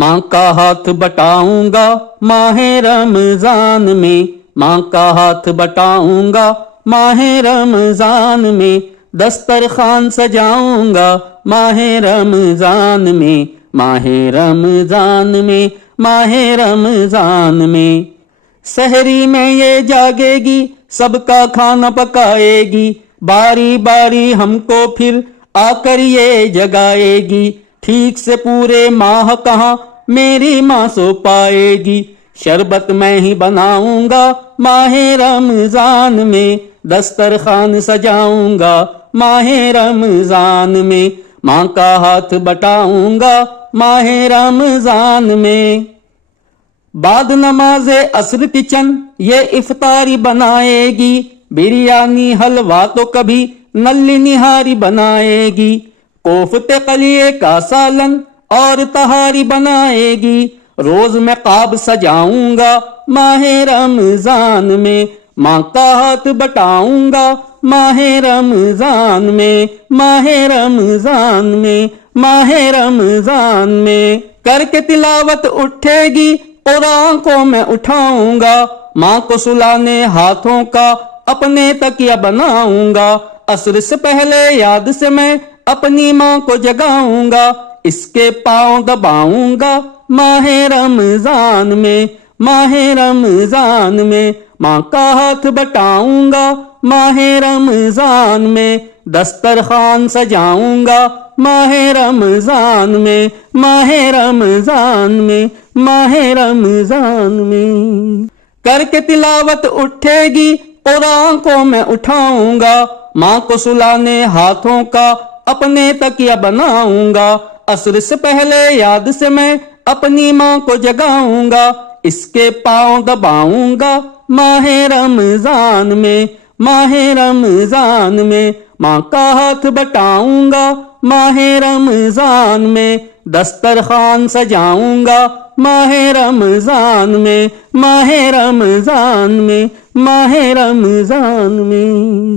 ماں کا ہاتھ بٹاؤں گا ماہ رمضان میں، ماں کا ہاتھ بٹاؤں گا ماہ رمضان میں، دسترخوان سجاؤں گا ماہ رمضان میں، ماہ رمضان میں، ماہ رمضان میں۔ سحری میں یہ جاگے گی، سب کا کھانا پکائے گی، باری باری ہم کو پھر آ کر یہ جگائے گی، ٹھیک سے پورے ماہ کہاں میری ماں سو پائے گی، شربت میں ہی بناؤں گا ماہ رمضان میں، دسترخوان سجاؤں گا ماہ رمضان میں، ماں کا ہاتھ بٹاؤں گا ماہ رمضان میں۔ بعد نماز عصر کی چند یہ افطاری بنائے گی، بریانی حلوہ تو کبھی نلی نہاری بنائے گی، کوفتے قلیے کا سالن اور تہاری بنائے گی، روز میں قاب سجاؤں گا ماہ رمضان میں، ماں کا ہاتھ بٹاؤں گا ماہ رمضان میں، ماہ رمضان میں، ماہ رمضان میں۔ کر کے تلاوت اٹھے گی قرآن کو میں اٹھاؤں گا، ماں کو سلانے ہاتھوں کا اپنے تکیہ بناؤں گا، عصر سے پہلے یاد سے میں اپنی ماں کو جگاؤں گا، اس کے پاؤں دباؤں گا ماہ رمضان میں، ماہ رمضان میں، ماں کا ہاتھ بٹاؤں گا ماہ رمضان میں، دسترخوان سجاؤں گا ماہ رمضان میں، ماہ رمضان میں، ماہ رمضان میں۔ کر کے تلاوت اٹھے گی قرآن کو میں اٹھاؤں گا، ماں کو سلانے ہاتھوں کا اپنے تکیہ بناؤں گا، عصر سے پہلے یاد سے میں اپنی ماں کو جگاؤں گا، اس کے پاؤں دباؤں گا ماہ رمضان میں، ماہ رمضان میں، ماں کا ہاتھ بٹاؤں گا ماہ رمضان میں، دسترخوان سجاؤں گا ماہ رمضان میں، ماہ رمضان میں، ماہ رمضان میں۔